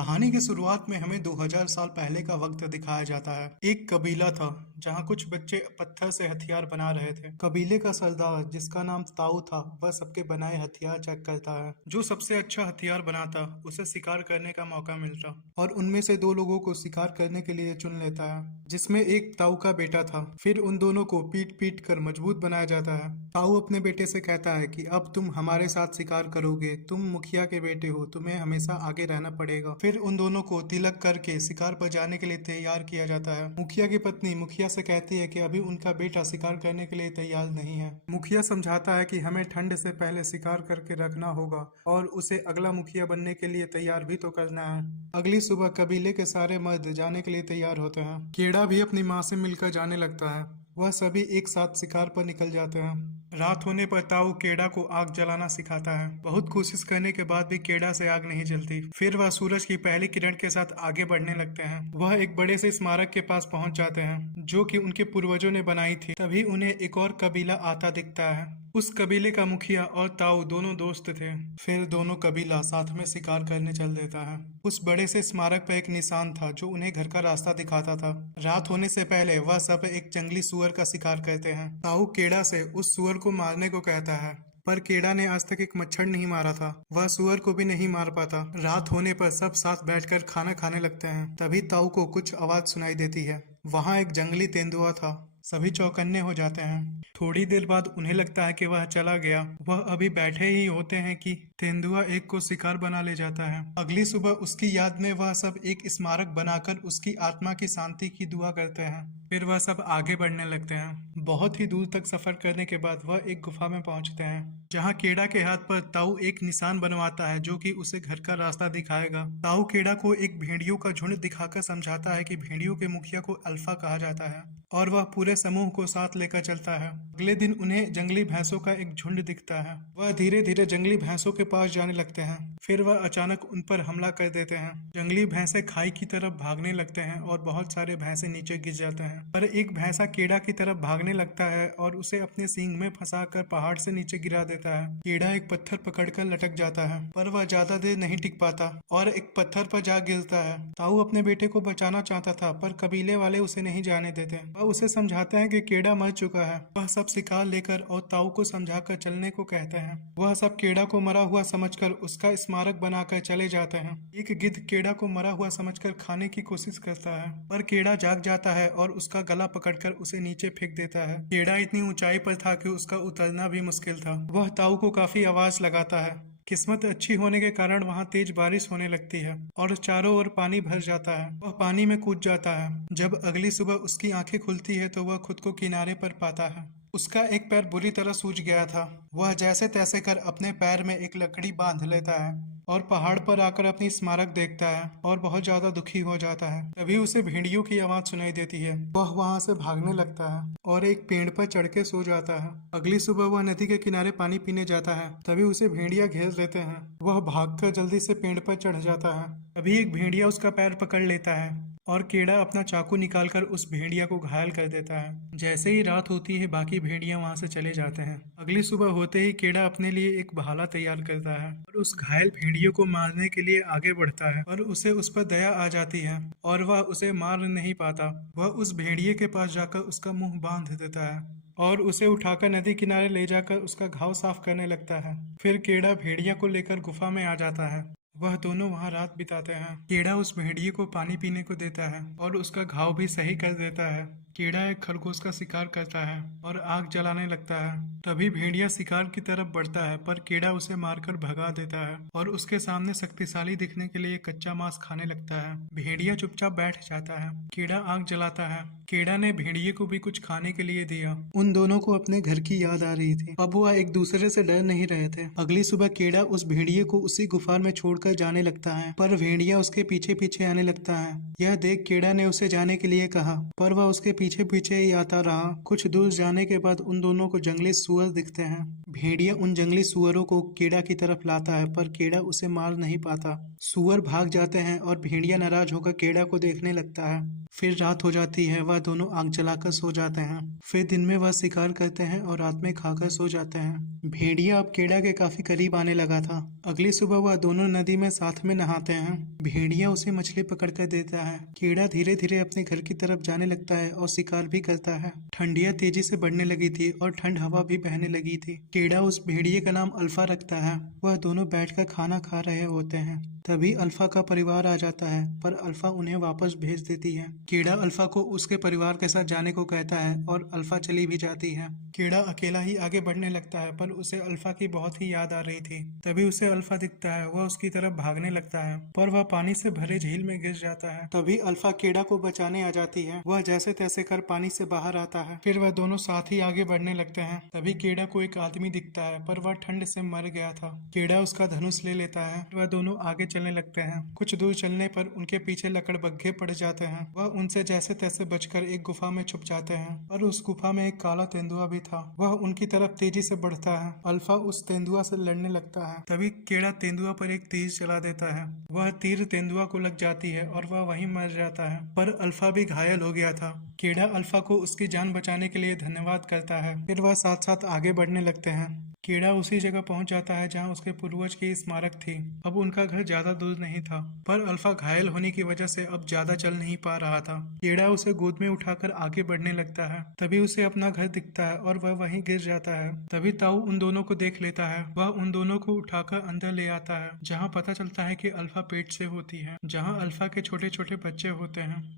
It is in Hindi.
कहानी की शुरुआत में हमें 2000 साल पहले का वक्त दिखाया जाता है। एक कबीला था जहाँ कुछ बच्चे पत्थर से हथियार बना रहे थे। कबीले का सरदार जिसका नाम ताऊ था, वह सबके बनाए हथियार चेक करता है। जो सबसे अच्छा हथियार बनाता उसे शिकार करने का मौका मिलता और उनमें से दो लोगों को शिकार करने के लिए चुन लेता है, जिसमें एक ताऊ का बेटा था। फिर उन दोनों को पीट पीट कर मजबूत बनाया जाता है। ताऊ अपने बेटे से कहता है कि अब तुम हमारे साथ शिकार करोगे, तुम मुखिया के बेटे हो, तुम्हें हमेशा आगे रहना पड़ेगा। फिर उन दोनों को तिलक करके शिकार पर जाने के लिए तैयार किया जाता है। मुखिया की पत्नी मुखिया से कहती है कि अभी उनका बेटा शिकार करने के लिए तैयार नहीं है। मुखिया समझाता है कि हमें ठंड से पहले शिकार करके रखना होगा और उसे अगला मुखिया बनने के लिए तैयार भी तो करना है। अगली सुबह कबीले के सारे मर्द जाने के लिए तैयार होते हैं। केड़ा भी अपनी माँ से मिलकर जाने लगता है। वह सभी एक साथ शिकार पर निकल जाते हैं। रात होने पर ताऊ केड़ा को आग जलाना सिखाता है। बहुत कोशिश करने के बाद भी केड़ा से आग नहीं जलती। फिर वह सूरज की पहली किरण के साथ आगे बढ़ने लगते हैं। वह एक बड़े से स्मारक के पास पहुंच जाते हैं जो कि उनके पूर्वजों ने बनाई थी। तभी उन्हें एक और कबीला आता दिखता है। उस कबीले का मुखिया और ताऊ दोनों दोस्त थे। फिर दोनों कबीला साथ में शिकार करने चल देता है। उस बड़े से स्मारक पर एक निशान था जो उन्हें घर का रास्ता दिखाता था। रात होने से पहले वह सब एक जंगली सुअर का शिकार करते हैं। ताऊ केड़ा से उस सुअर को मारने को कहता है, पर केड़ा ने आज तक एक मच्छर नहीं मारा था। वह सुअर को भी नहीं मार पाता। रात होने पर सब साथ बैठकर खाना खाने लगते हैं। तभी ताऊ को कुछ आवाज सुनाई देती है। वहाँ एक जंगली तेंदुआ था। सभी चौकन्ने हो जाते हैं। थोड़ी देर बाद उन्हें लगता है कि वह चला गया। वह अभी बैठे ही होते हैं कि तेंदुआ एक को शिकार बना ले जाता है। अगली सुबह उसकी याद में वह सब एक स्मारक बनाकर उसकी आत्मा की शांति की दुआ करते हैं। फिर वह सब आगे बढ़ने लगते हैं। बहुत ही दूर तक सफर करने के बाद वह एक गुफा में पहुंचते हैं जहां केड़ा के हाथ पर ताऊ एक निशान बनवाता है जो कि उसे घर का रास्ता दिखाएगा। ताऊ केड़ा को एक भेड़ियों का झुंड दिखाकर समझाता है कि भेड़ियों के मुखिया को अल्फा कहा जाता है और वह पूरे समूह को साथ लेकर चलता है। अगले दिन उन्हें जंगली भैंसों का एक झुंड दिखता है। वह धीरे धीरे जंगली भैंसों के पास जाने लगते हैं। फिर वह अचानक उन पर हमला कर देते हैं। जंगली भैंसे खाई की तरफ भागने लगते हैं और बहुत सारे भैंसे नीचे गिर जाते हैं। पर एक भैंसा केड़ा की तरफ भागने लगता है और उसे अपने सींग में फंसाकर पहाड़ से नीचे गिरा देता है। केड़ा एक पत्थर पकड़कर लटक जाता है, पर वह ज्यादा देर नहीं टिक पाता और एक पत्थर पर जा गिरता है। ताऊ अपने बेटे को बचाना चाहता था, पर कबीले वाले उसे नहीं जाने देते। वह उसे समझाते हैं कि केड़ा मर चुका है। वह सब शिकार लेकर और ताऊ को समझाकर चलने को कहते हैं। वह सब केड़ा को मरा हुआ समझकर उसका स्मारक बनाकर चले जाते हैं। एक गिद्ध केड़ा को मरा हुआ समझकर खाने की कोशिश करता है, पर केड़ा जाग जाता है और उसका गला पकड़कर उसे नीचे फेंक देता है। केड़ा इतनी ऊंचाई पर था कि उसका उतरना भी मुश्किल था। वह ताऊ को काफी आवाज लगाता है। किस्मत अच्छी होने के कारण वहाँ तेज बारिश होने लगती है और चारों ओर पानी भर जाता है। वह पानी में कूद जाता है। जब अगली सुबह उसकी आंखें खुलती है तो वह खुद को किनारे पर पाता है। उसका एक पैर बुरी तरह सूज गया था। वह जैसे तैसे कर अपने पैर में एक लकड़ी बांध लेता है और पहाड़ पर आकर अपनी स्मारक देखता है और बहुत ज्यादा दुखी हो जाता है। तभी उसे भेड़ियों की आवाज सुनाई देती है। वह वहां से भागने लगता है और एक पेड़ पर चढ़ के सो जाता है। अगली सुबह वह नदी के किनारे पानी पीने जाता है। तभी उसे भेड़िया घेर लेते हैं। वह भागकर जल्दी से पेड़ पर चढ़ जाता है। तभी एक भेड़िया उसका पैर पकड़ लेता है और केड़ा अपना चाकू निकालकर उस भेड़िया को घायल कर देता है। जैसे ही रात होती है बाकी भेड़िया वहां से चले जाते हैं। अगली सुबह होते ही केड़ा अपने लिए एक भाला तैयार करता है और उस घायल भेड़ियों को मारने के लिए आगे बढ़ता है, और उसे उस पर दया आ जाती है और वह उसे मार नहीं पाता। वह उस भेड़िए के पास जाकर उसका मुंह बांध देता है और उसे उठाकर नदी किनारे ले जाकर उसका घाव साफ करने लगता है। फिर केड़ा भेड़िया को लेकर गुफा में आ जाता है। वह दोनों वहां रात बिताते हैं। केड़ा उस भेड़िए को पानी पीने को देता है और उसका घाव भी सही कर देता है। केड़ा एक खरगोश का शिकार करता है और आग जलाने लगता है। तभी भेड़िया शिकार की तरफ बढ़ता है, पर केड़ा उसे मारकर भगा देता है और उसके सामने शक्तिशाली दिखने के लिए कच्चा मांस खाने लगता है। भेड़िया चुपचाप बैठ जाता है। केड़ा आग जलाता है। केड़ा ने भेड़िए को भी कुछ खाने के लिए दिया। उन दोनों को अपने घर की याद आ रही थी। अब वह एक दूसरे से डर नहीं रहे थे। अगली सुबह केड़ा उस भेड़िए को उसी गुफा में छोड़कर जाने लगता है, पर भेड़िया उसके पीछे पीछे आने लगता है। यह देख केड़ा ने उसे जाने के लिए कहा, पर वह उसके पीछे पीछे पीछे ही आता रहा। कुछ दूर जाने के बाद उन दोनों को जंगली सुअर दिखते हैं। भेड़िया उन जंगली सुअरों को कीड़ा की तरफ लाता है, पर कीड़ा उसे मार नहीं पाता। सुअर भाग जाते हैं और भेड़िया नाराज होकर कीड़ा को देखने लगता है। फिर रात हो जाती है, वह दोनों आग जलाकर सो जाते हैं। फिर दिन में वह शिकार करते हैं और रात में खाकर सो जाते हैं। भेड़िया अब कीड़ा के काफी करीब आने लगा था। अगली सुबह वह दोनों नदी में साथ में नहाते हैं। भेड़िया उसे मछली पकड़ कर देता है। कीड़ा धीरे धीरे अपने घर की तरफ जाने लगता है और शिकार भी करता है। ठंडियां तेजी से बढ़ने लगी थी और ठंड हवा भी बहने लगी थी। कीड़ा उस भेड़िए का नाम अल्फा रखता है। वह दोनों बैठकर खाना खा रहे होते हैं। तभी अल्फा का परिवार आ जाता है, पर अल्फा उन्हें वापस भेज देती है। कीड़ा अल्फा को उसके परिवार के साथ जाने को कहता है और अल्फा चली भी जाती है। कीड़ा अकेला ही आगे बढ़ने लगता है, पर उसे अल्फा की बहुत ही याद आ रही थी। तभी उसे अल्फा दिखता है। वह उसकी तरफ भागने लगता है, पर वह पानी से भरे झील में गिर जाता है। तभी अल्फा कीड़ा को बचाने आ जाती है। वह जैसे तैसे कर पानी से बाहर आता है। फिर वह दोनों साथ ही आगे बढ़ने लगते हैं। तभी कीड़ा को एक आदमी दिखता है, पर वह ठंड से मर गया था। कीड़ा उसका धनुष ले लेता है। वह दोनों आगे चलने लगते हैं। कुछ दूर चलने पर उनके पीछे लकड़बग्घे पड़ जाते हैं। वह उनसे जैसे तैसे बचकर एक गुफा में छुप जाते हैं, और उस गुफा में एक काला तेंदुआ भी था। वह उनकी तरफ तेजी से बढ़ता है। अल्फा उस तेंदुआ से लड़ने लगता है। तभी कीड़ा तेंदुआ पर एक तीर चला देता है। वह तीर तेंदुआ को लग जाती है और वह वहीं मर जाता है, पर अल्फा भी घायल हो गया था। कीड़ा अल्फा को उसकी जान बचाने के लिए धन्यवाद करता है। फिर वह साथ साथ आगे बढ़ने लगते हैं। कीड़ा उसी जगह पहुंच जाता है जहां उसके पूर्वज की स्मारक थी। अब उनका घर ज्यादा दूर नहीं था, पर अल्फा घायल होने की वजह से अब ज्यादा चल नहीं पा रहा था। कीड़ा उसे गोद में उठाकर आगे बढ़ने लगता है। तभी उसे अपना घर दिखता है और वह वहीं गिर जाता है। तभी ताऊ उन दोनों को देख लेता है। वह उन दोनों को उठाकर अंदर ले आता है, जहाँ पता चलता है कि अल्फा पेट से होती है, जहाँ अल्फा के छोटे छोटे बच्चे होते हैं।